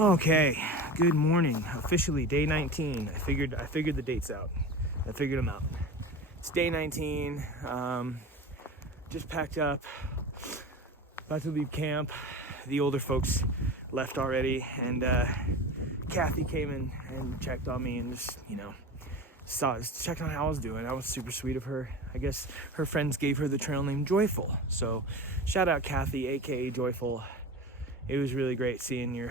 Okay, good morning. Officially day 19. I figured the dates out. I figured them out. It's day 19. Just packed up, about to leave camp. The older folks left already, and Kathy came in and checked on me and just, checked on how I was doing. That was super sweet of her. I guess her friends gave her the trail name Joyful. So shout out Kathy, aka Joyful. It was really great seeing your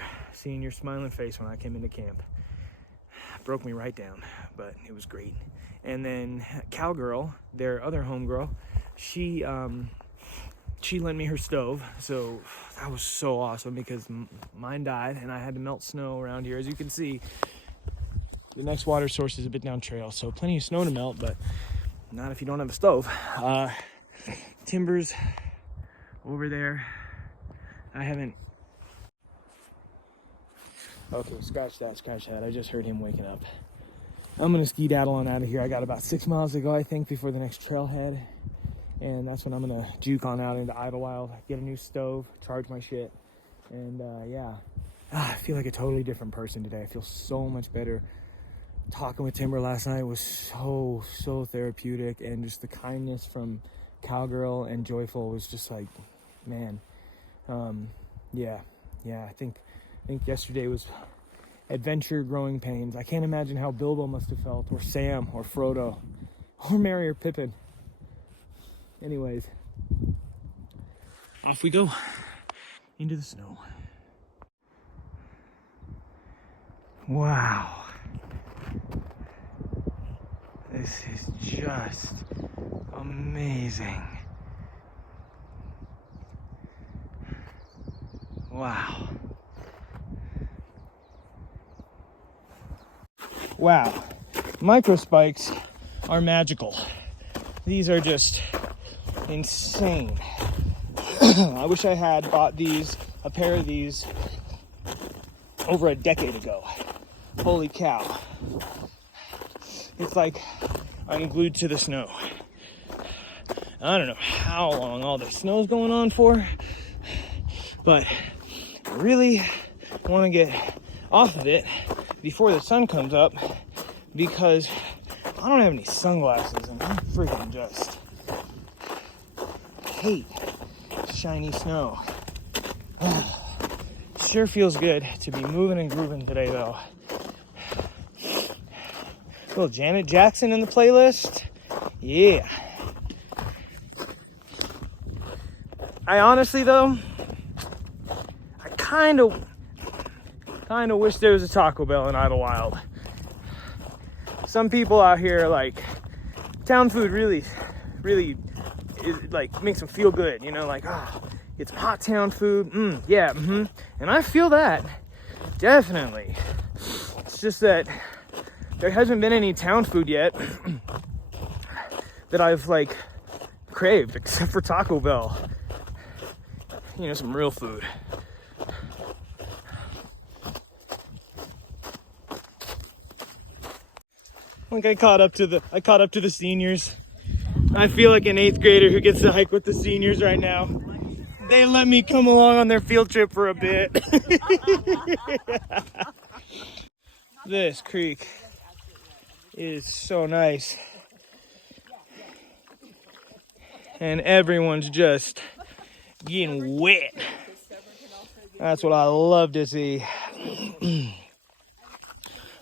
smiling face when I came into camp. Broke me right down, but it was great. And then Cowgirl, their other homegirl, she lent me her stove, so that was so awesome because mine died and I had to melt snow around here. As you can see, the next water source is a bit down trail, so plenty of snow to melt, but not if you don't have a stove. Timbers over there. Okay, scratch that. I just heard him waking up. I'm gonna skedaddle on out of here. I got about 6 miles to go, I think, before the next trailhead. And that's when I'm gonna juke on out into Idyllwild, get a new stove, charge my shit. And I feel like a totally different person today. I feel so much better. Talking with Timber last night was so therapeutic, and just the kindness from Cowgirl and Joyful was just like, man. I think yesterday was adventure growing pains. I can't imagine how Bilbo must have felt, or Sam, or Frodo, or Merry, or Pippin. Anyways, off we go into the snow. Wow. This is just amazing. Wow. Wow. Micro spikes are magical. These are just insane. I wish I had bought a pair of these over a decade ago. Holy cow. It's like I'm glued to the snow. I don't know how long all this snow is going on for, but I really want to get off of it before the sun comes up because I don't have any sunglasses and I freaking just hate shiny snow. Sure feels good to be moving and grooving today though. Little Janet Jackson in the playlist. Yeah. I honestly though, I kind of wish there was a Taco Bell in Idyllwild. Some people out here like town food really is, like, makes them feel good, get some hot town food. And I feel that definitely. It's just that there hasn't been any town food yet that I've craved except for Taco Bell. Some real food. I caught up to the seniors. I feel like an 8th grader who gets to hike with the seniors right now. They let me come along on their field trip for a bit. This creek is so nice. And everyone's just getting wet. That's what I love to see.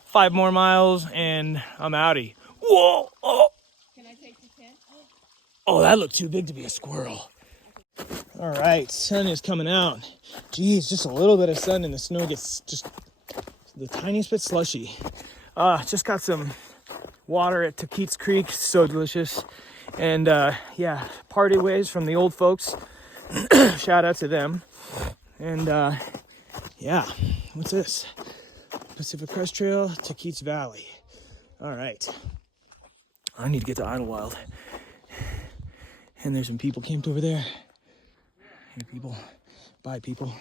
5 more miles and I'm outie. Whoa! Oh. Can I take the tent? Oh, that looked too big to be a squirrel. All right, sun is coming out. Geez, just a little bit of sun and the snow gets just the tiniest bit slushy. Just got some water at Taquit's Creek. So delicious. And party ways from the old folks. Shout out to them. And what's this? Pacific Crest Trail, Taquit's Valley. All right. I need to get to Idyllwild. And there's some people camped over there. Hey, people. Bye, people.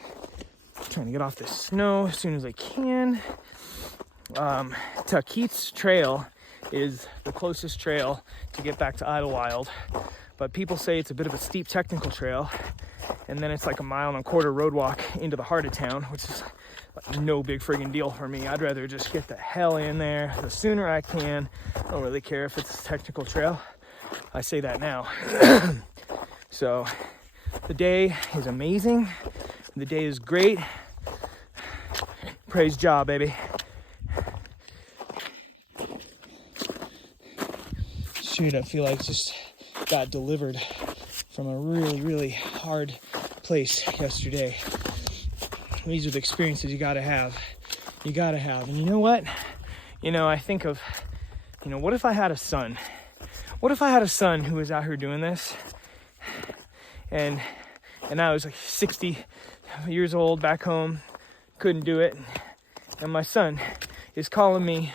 Trying to get off this snow as soon as I can. Taquit's Trail is the closest trail to get back to Idyllwild. But people say it's a bit of a steep technical trail. And then it's like a 1.25 mile road walk into the heart of town, which is like no big friggin' deal for me. I'd rather just get the hell in there the sooner I can. I don't really care if it's a technical trail. I say that now. So the day is amazing. The day is great. Praise Jah, baby. Shoot, I feel like just got delivered from a really, really hard place yesterday. These are the experiences you gotta have. You gotta have. And you know what? You know, I think of, you know, what if I had a son? What if I had a son who was out here doing this? And I was like 60 years old back home, couldn't do it. And my son is calling me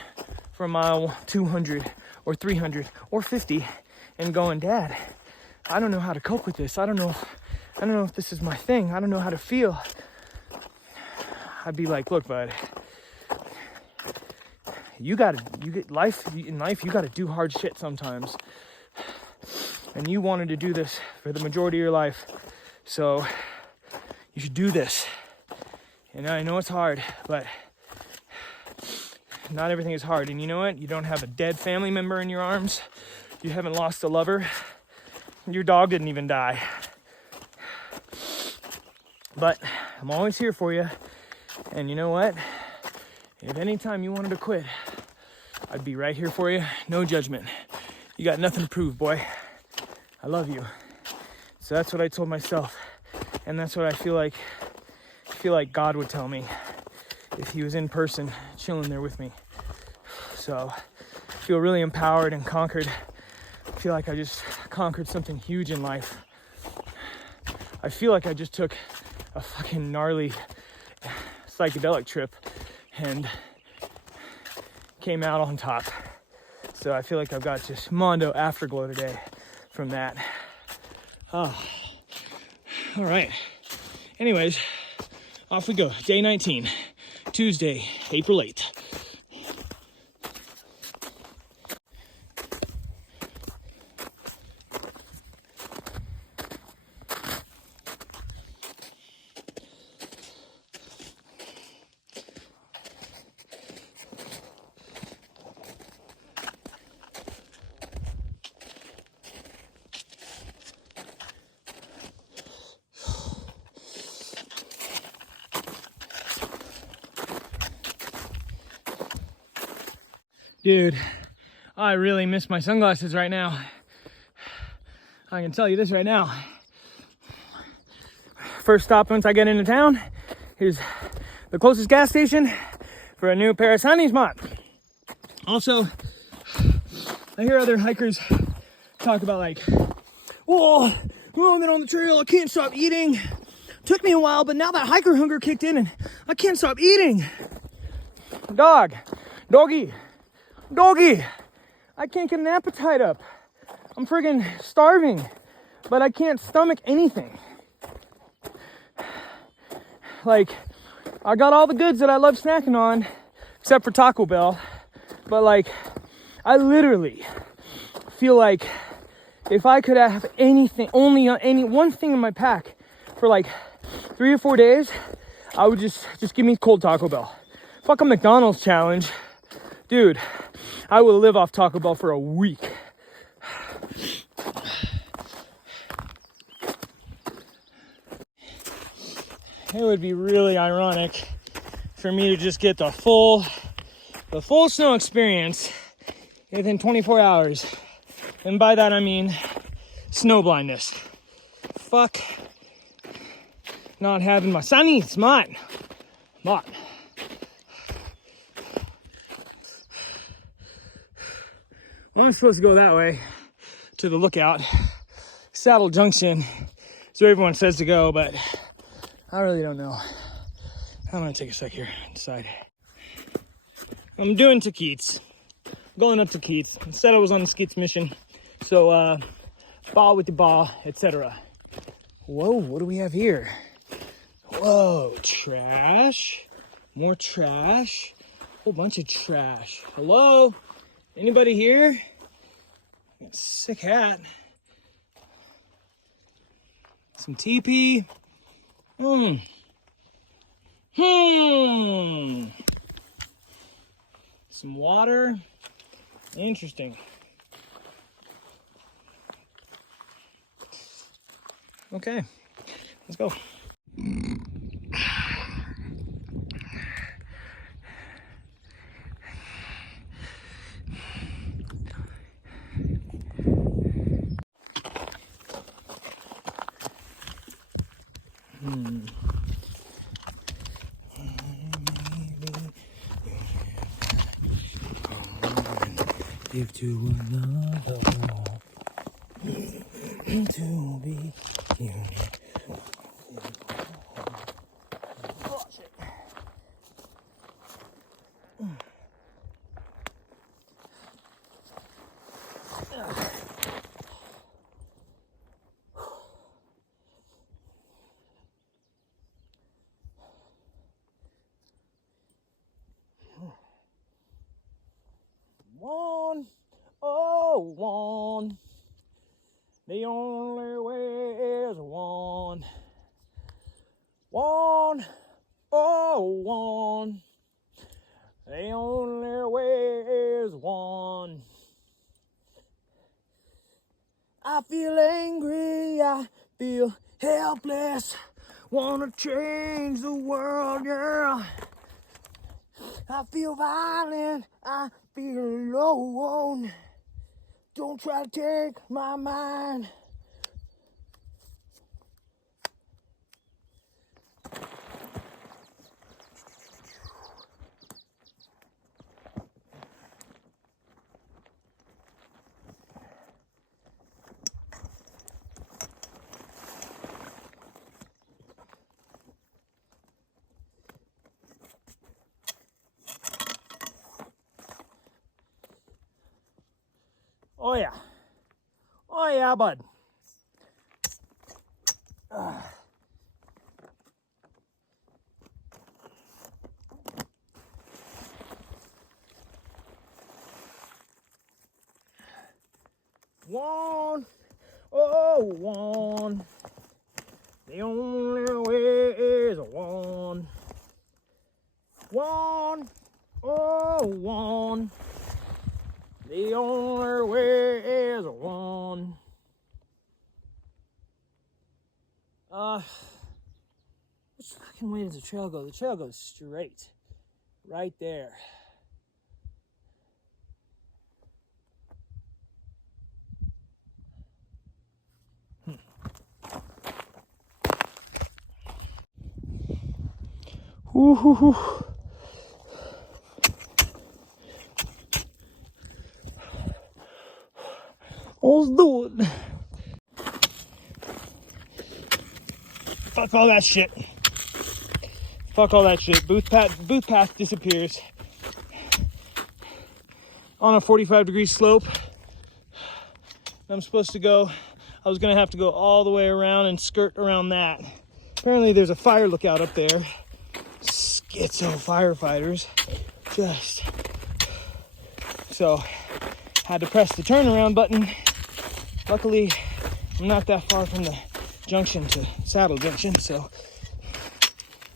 for mile 200 or 300 or 50 and going, Dad, I don't know how to cope with this. I don't know if this is my thing. I don't know how to feel. I'd be like, look, bud, in life, you gotta do hard shit sometimes. And you wanted to do this for the majority of your life. So you should do this. And I know it's hard, but not everything is hard. And you know what? You don't have a dead family member in your arms. You haven't lost a lover. Your dog didn't even die. But I'm always here for you. And you know what? If anytime you wanted to quit, I'd be right here for you. No judgment. You got nothing to prove, boy. I love you. So that's what I told myself. And that's what I feel like God would tell me if he was in person chilling there with me. So I feel really empowered and conquered. I feel like I just conquered something huge in life. I feel like I just took a fucking gnarly psychedelic trip and came out on top. So I feel like I've got just mondo afterglow today from that. Oh, all right. Anyways, off we go. Day 19, Tuesday, April 8th. Dude, I really miss my sunglasses right now. I can tell you this right now. First stop once I get into town is the closest gas station for a new pair of sunnies mod. Also, I hear other hikers talk about like, whoa, rolling on the trail, I can't stop eating. Took me a while, but now that hiker hunger kicked in and I can't stop eating. Doggy, I can't get an appetite up. I'm friggin' starving, but I can't stomach anything. Like, I got all the goods that I love snacking on, except for Taco Bell. But like, I literally feel like if I could have anything, only any one thing in my pack for like 3 or 4 days, I would just give me cold Taco Bell. Fuck a McDonald's challenge. Dude, I will live off Taco Bell for a week. It would be really ironic for me to just get the full snow experience within 24 hours. And by that I mean snow blindness. Fuck not having my sunnies, mine. Well, I'm supposed to go that way to the lookout. Saddle Junction is where everyone says to go, but I really don't know. I'm gonna take a sec here and decide. I'm doing Takeets. Going up to Keats. Said I was on the Skeets mission. So, ball with the ball, etc. Whoa, what do we have here? Whoa, trash. More trash. Whole bunch of trash. Hello? Anybody here? Sick hat. Some TP. Some water. Interesting. Okay, let's go. Give to another to be unique. Oh, shit. One, oh, one. The only way is one. One, oh, one. The only way is one. I feel angry, I feel helpless. Wanna change the world, girl. I feel violent, I feel alone. Don't try to take my mind. Oh yeah. Oh yeah, bud. One, oh, one. The only way is one. One, oh, one. The only way is one. Which fucking way does the trail go? The trail goes straight. Right there. Woo-hoo-hoo. Let's do it. Fuck all that shit. Fuck all that shit. Booth path disappears. On a 45-degree slope. I'm supposed to go. I was gonna have to go all the way around and skirt around that. Apparently there's a fire lookout up there. Schizo firefighters. Just. So, had to press the turnaround button. Luckily, I'm not that far from the junction to Saddle Junction, so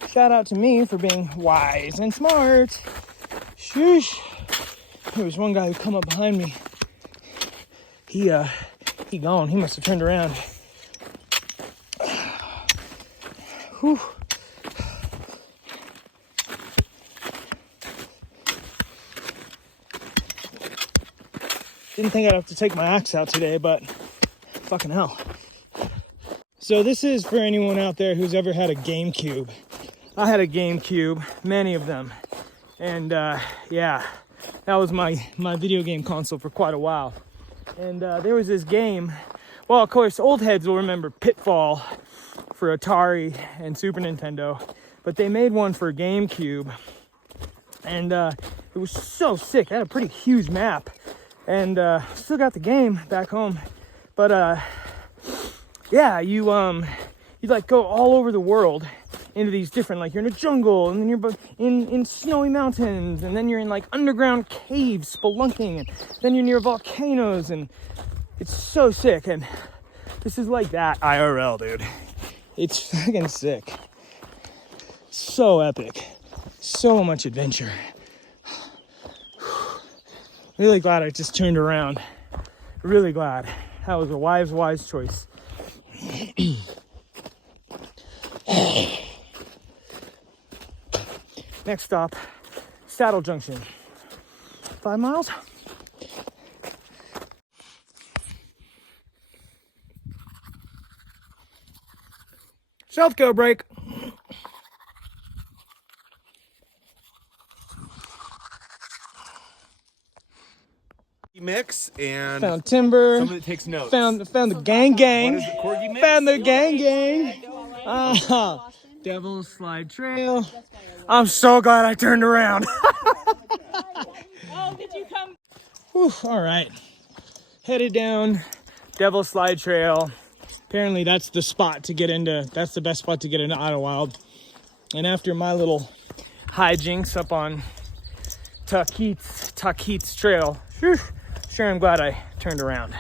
shout out to me for being wise and smart. Shoosh. There was one guy who come up behind me. He gone. He must have turned around. Whew. Didn't think I'd have to take my axe out today, but fucking hell. So this is for anyone out there who's ever had a GameCube. I had a GameCube, many of them. And yeah, that was my video game console for quite a while. And there was this game. Well, of course, old heads will remember Pitfall for Atari and Super Nintendo. But they made one for GameCube. And it was so sick. It had a pretty huge map. And still got the game back home. But yeah, you'd like go all over the world into these different, like you're in a jungle, and then you're in snowy mountains, and then you're in like underground caves spelunking, and then you're near volcanoes, and it's so sick. And this is like that IRL, dude. It's fucking sick. so epic. So much adventure. Really glad I just turned around. Really glad. That was a wise choice. Next stop, Saddle Junction. 5 miles. Self-go break. Mix and Found timber. somebody that takes notes. Found the gang. What is the corgi mix? Found the gang. Ah, Devil's Slide Trail. I'm so glad I turned around. Oh, did you come? Whew, all right. Headed down Devil's Slide Trail. Apparently that's the spot to get into. That's the best spot to get into Idyllwild. And after my little hijinks up on Takit's Trail, whew, sure I'm glad I turned around.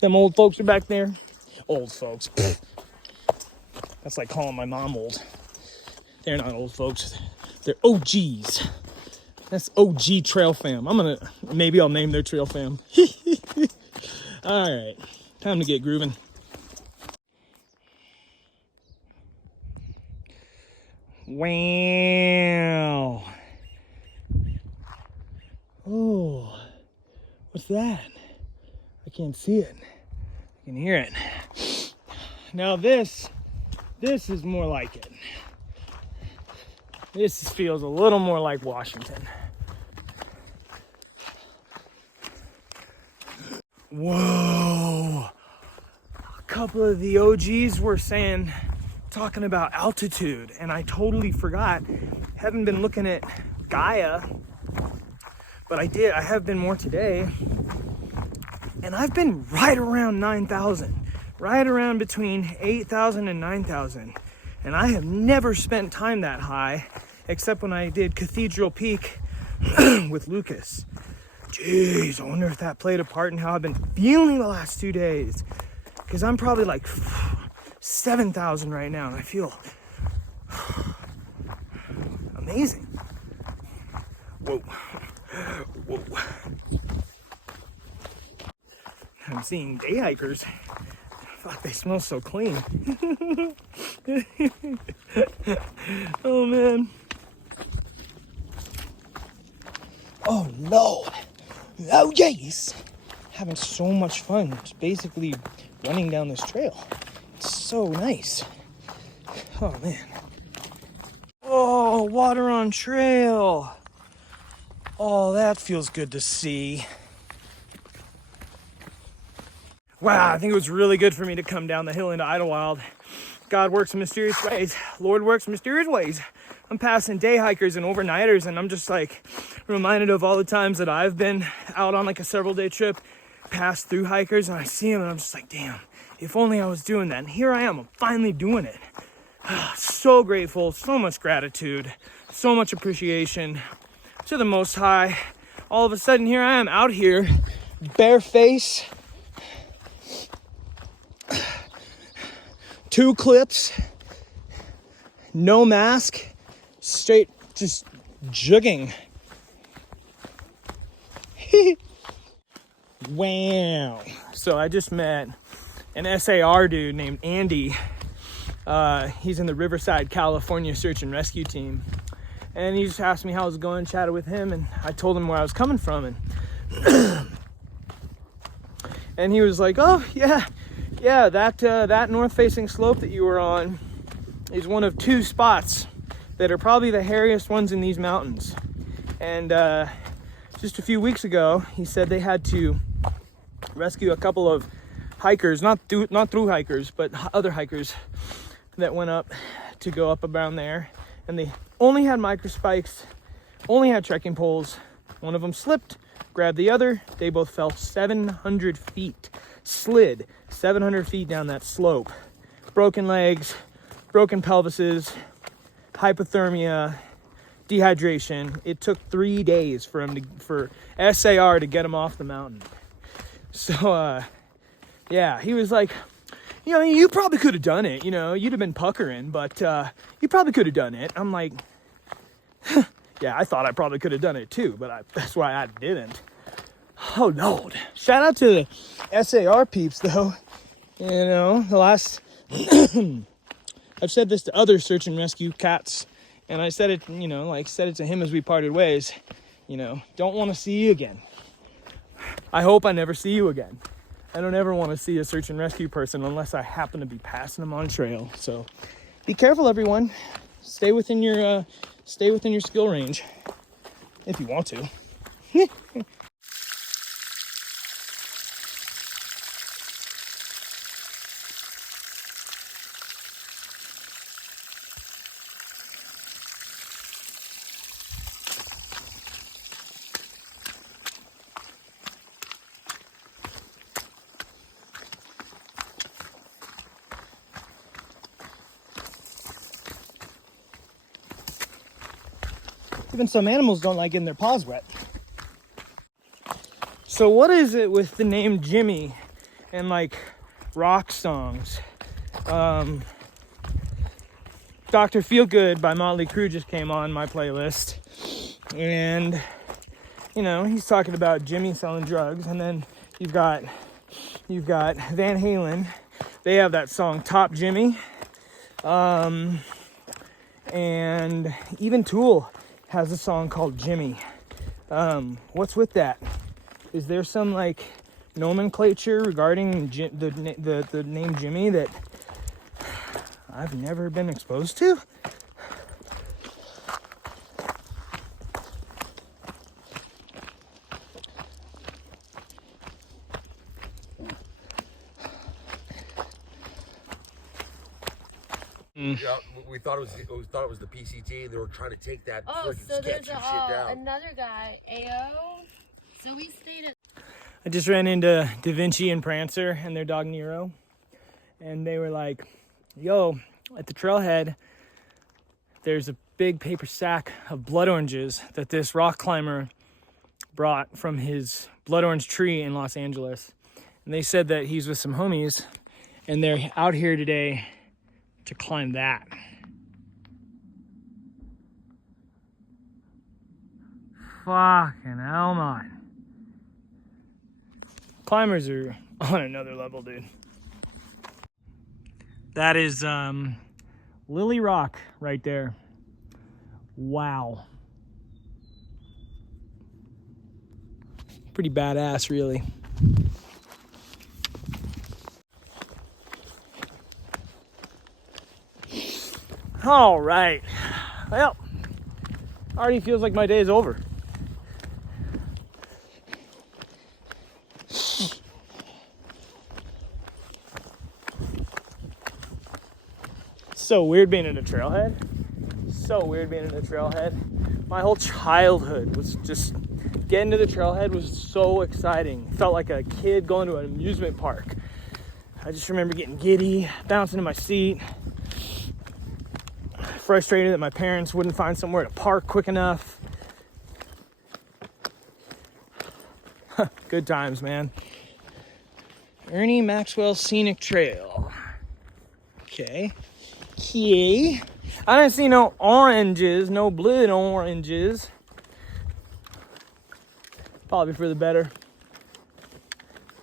Them old folks are back there. Old folks. That's like calling my mom old. They're not old folks. They're OGs. That's OG trail fam. Maybe I'll name their trail fam. All right, time to get grooving. Wow. Oh, what's that? I can't see it. I can hear it. Now this is more like it. This feels a little more like Washington. Whoa. A couple of the OGs were talking about altitude, and I totally forgot. Haven't been looking at Gaia, but I have been more today. And I've been right around 9,000, right around between 8,000 and 9,000. And I have never spent time that high, except when I did Cathedral Peak with Lucas. Jeez, I wonder if that played a part in how I've been feeling the last 2 days. Because I'm probably like 7,000 right now, and I feel amazing. Whoa. Whoa. I'm seeing day hikers. Fuck, they smell so clean. Oh man. Oh no. Oh yes. Having so much fun. Just basically running down this trail. It's so nice. Oh man. Oh, water on trail. Oh, that feels good to see. Wow, I think it was really good for me to come down the hill into Idyllwild. God works in mysterious ways. Lord works in mysterious ways. I'm passing day hikers and overnighters, and I'm just like reminded of all the times that I've been out on like a several day trip, passed through hikers, and I see them and I'm just like, damn, if only I was doing that. And here I am, I'm finally doing it. So grateful, so much gratitude, so much appreciation to the Most High. All of a sudden, here I am out here, bare face, 2 clips, no mask, straight just jugging. Wow. So I just met an SAR dude named Andy. He's in the Riverside, California search and rescue team. And he just asked me how it was going, chatted with him, and I told him where I was coming from. And he was like, oh, yeah, that north-facing slope that you were on is one of 2 spots that are probably the hairiest ones in these mountains. And just a few weeks ago, he said they had to rescue a couple of hikers, not through hikers, but other hikers that went up to go up around there. And they only had microspikes, only had trekking poles. One of them slipped, grabbed the other. They both fell 700 feet, slid 700 feet down that slope. Broken legs, broken pelvises, hypothermia, dehydration. It took 3 days for SAR to get him off the mountain. So, yeah, he was like, you know, you probably could have done it, you know, you'd have been puckering, but you probably could have done it. I'm like, yeah, I thought I probably could have done it too, but that's why I didn't. Oh, Lord. Shout out to the SAR peeps, though. You know, the last... I've said this to other search and rescue cats, and I said it, you know, like, said it to him as we parted ways. You know, don't want to see you again. I hope I never see you again. I don't ever want to see a search and rescue person unless I happen to be passing them on trail. So be careful, everyone. Stay within your skill range if you want to. Even some animals don't like getting their paws wet. So what is it with the name Jimmy and like rock songs? Dr. Feelgood by Motley Crue just came on my playlist, and you know, he's talking about Jimmy selling drugs, and then you've got Van Halen. They have that song Top Jimmy, and even Tool has a song called Jimmy. What's with that? Is there some like nomenclature regarding the name Jimmy that I've never been exposed to? Yeah, we thought it was the PCT. They were trying to take that freaking so sketchy there's shit down. another guy, AO. So we stayed at. I just ran into Da Vinci and Prancer and their dog Nero, and they were like, yo, at the trailhead, there's a big paper sack of blood oranges that this rock climber brought from his blood orange tree in Los Angeles. And they said that he's with some homies, and they're out here today to climb that. Fucking hell, man. Climbers are on another level, dude. That is Lily Rock right there. Wow. Pretty badass, really. All right. Well, already feels like my day is over. So weird being in a trailhead. So weird being in a trailhead. My whole childhood was just getting to the trailhead was so exciting. Felt like a kid going to an amusement park. I just remember getting giddy, bouncing in my seat, frustrated that my parents wouldn't find somewhere to park quick enough. Good times, man. Ernie Maxwell Scenic Trail. Okay. I didn't see no oranges, no blood oranges. Probably for the better.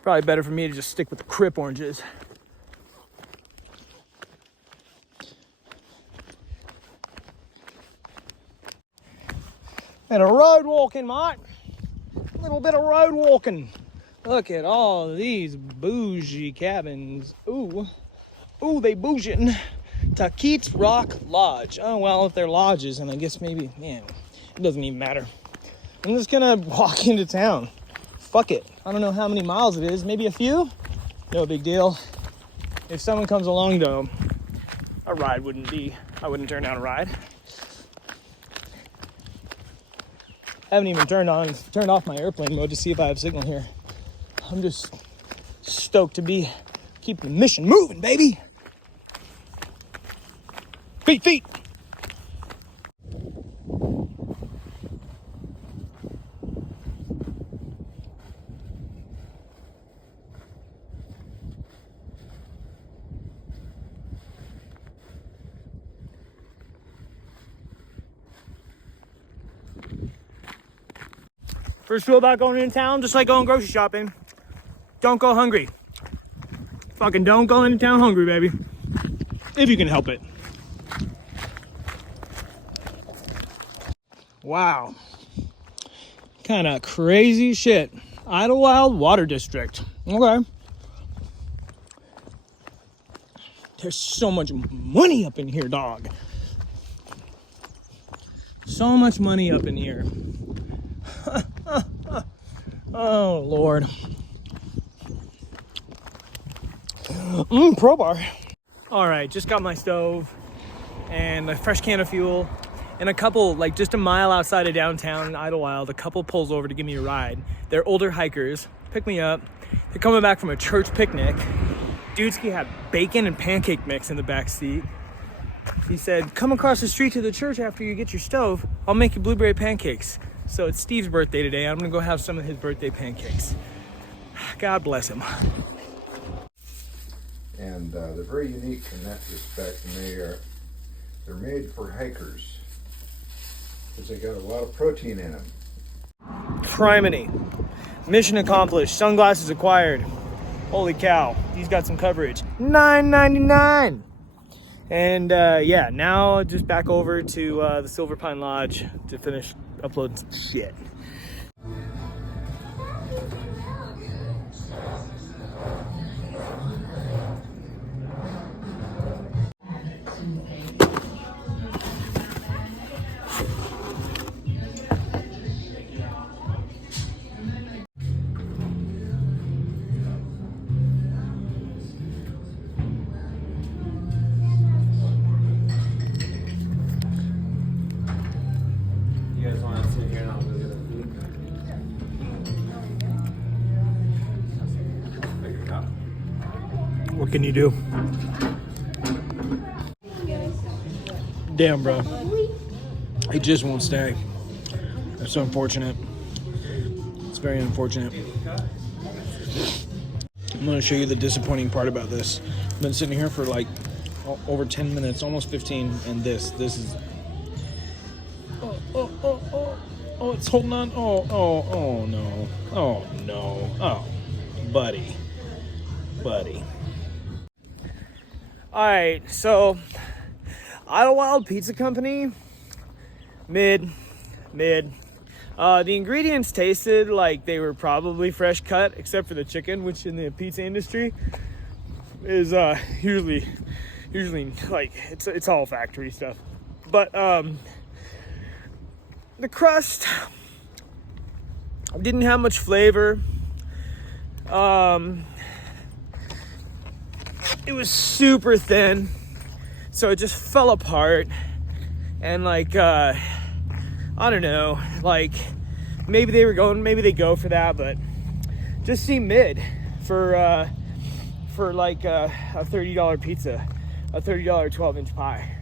Probably better for me to just stick with the Crip oranges. And a road walking, mate. A little bit of road walking. Look at all these bougie cabins. Ooh, they bouging. Taquit's Rock Lodge. Oh, well, if they're lodges, and I guess maybe, man, it doesn't even matter. I'm just gonna walk into town. Fuck it. I don't know how many miles it is. Maybe a few? No big deal. If someone comes along, though, I wouldn't turn down a ride. I haven't even turned off my airplane mode to see if I have signal here. I'm just stoked to be keeping the mission moving, baby. Feet. First rule about going into town, just like going grocery shopping, don't go hungry. Fucking don't go into town hungry, baby. If you can help it. Wow. Kind of crazy shit. Idyllwild Water District. Okay. There's so much money up in here, dog. So much money up in here. Oh, Lord. Pro bar. All right, just got my stove and a fresh can of fuel and a couple, like just a mile outside of downtown in Idyllwild, a couple pulls over to give me a ride. They're older hikers, pick me up. They're coming back from a church picnic. Dudesky had bacon and pancake mix in the back seat. He said, come across the street to the church after you get your stove. I'll make you blueberry pancakes. So it's Steve's birthday today. I'm gonna go have some of his birthday pancakes. God bless him. And they're very unique in that respect, and they're made for hikers because they got a lot of protein in them. Criminy. Mission accomplished. Sunglasses acquired. Holy cow. He's got some coverage. $9.99. And yeah, now just back over to the Silver Pine Lodge to finish uploading some shit. You guys want to sit here and I'll go get a food? Figure it out. What can you do? Damn, bro. It just won't stay. That's so unfortunate. It's very unfortunate. I'm gonna show you the disappointing part about this. I've been sitting here for like over 10 minutes, almost 15, and this is... Oh, it's holding on. Oh, no. Oh, no. Oh, buddy. All right, so Idyllwild Pizza Company, mid. The ingredients tasted like they were probably fresh cut, except for the chicken, which in the pizza industry is usually like it's all factory stuff. But the crust didn't have much flavor. It was super thin, so it just fell apart. And like I don't know, like maybe they go for that, but just seemed mid for like a $30 pizza, a $30 12-inch pie.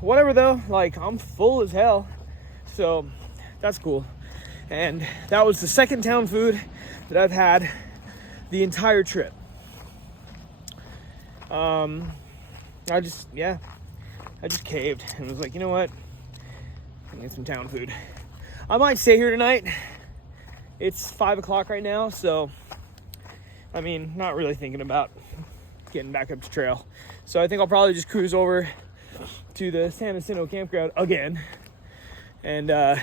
Whatever though, like I'm full as hell, so that's cool. And that was the second town food that I've had the entire trip. I just caved and was like, you know what? I need some town food. I might stay here tonight. It's 5 o'clock right now, so I mean, not really thinking about getting back up the trail. So I think I'll probably just cruise over to the San Jacinto campground again. And $5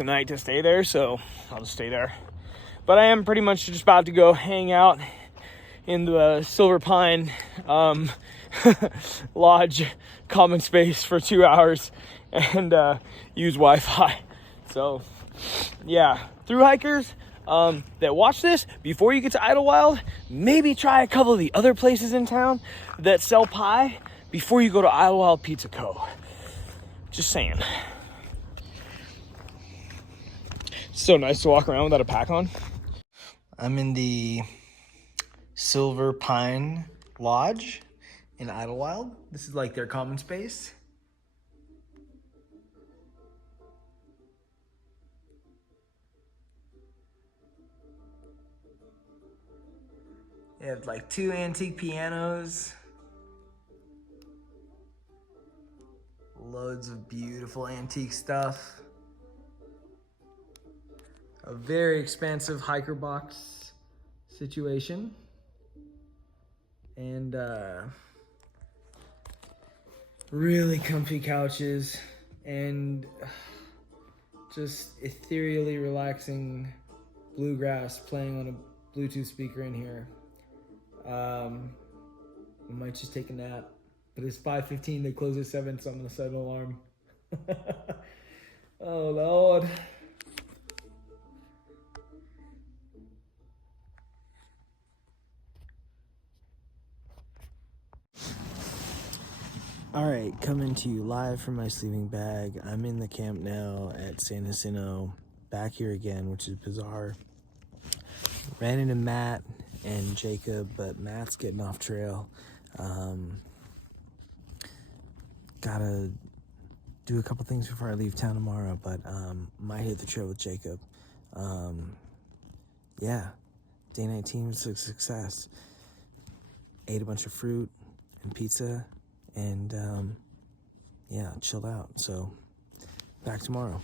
a night to stay there, so I'll just stay there. But I am pretty much just about to go hang out in the Silver Pine Lodge common space for 2 hours and use Wi-Fi. So yeah, through hikers that watch this, before you get to Idyllwild, maybe try a couple of the other places in town that sell pie before you go to Idyllwild Pizza Co. Just saying. So nice to walk around without a pack on. I'm in the Silver Pine Lodge in Idyllwild. This is like their common space. They have like 2 antique pianos. Loads of beautiful antique stuff. a very expansive hiker box situation. And really comfy couches and just ethereally relaxing bluegrass playing on a Bluetooth speaker in here. I might just take a nap, but it's 5:15, they close at 7, so I'm gonna set an alarm. Oh Lord. Alright, coming to you live from my sleeping bag. I'm in the camp now at San Jacinto, back here again, which is bizarre. Ran into Matt and Jacob, but Matt's getting off trail. Gotta do a couple things before I leave town tomorrow, but might hit the trail with Jacob. Yeah, day 19 was a success. Ate a bunch of fruit and pizza, and yeah, chilled out. So back tomorrow.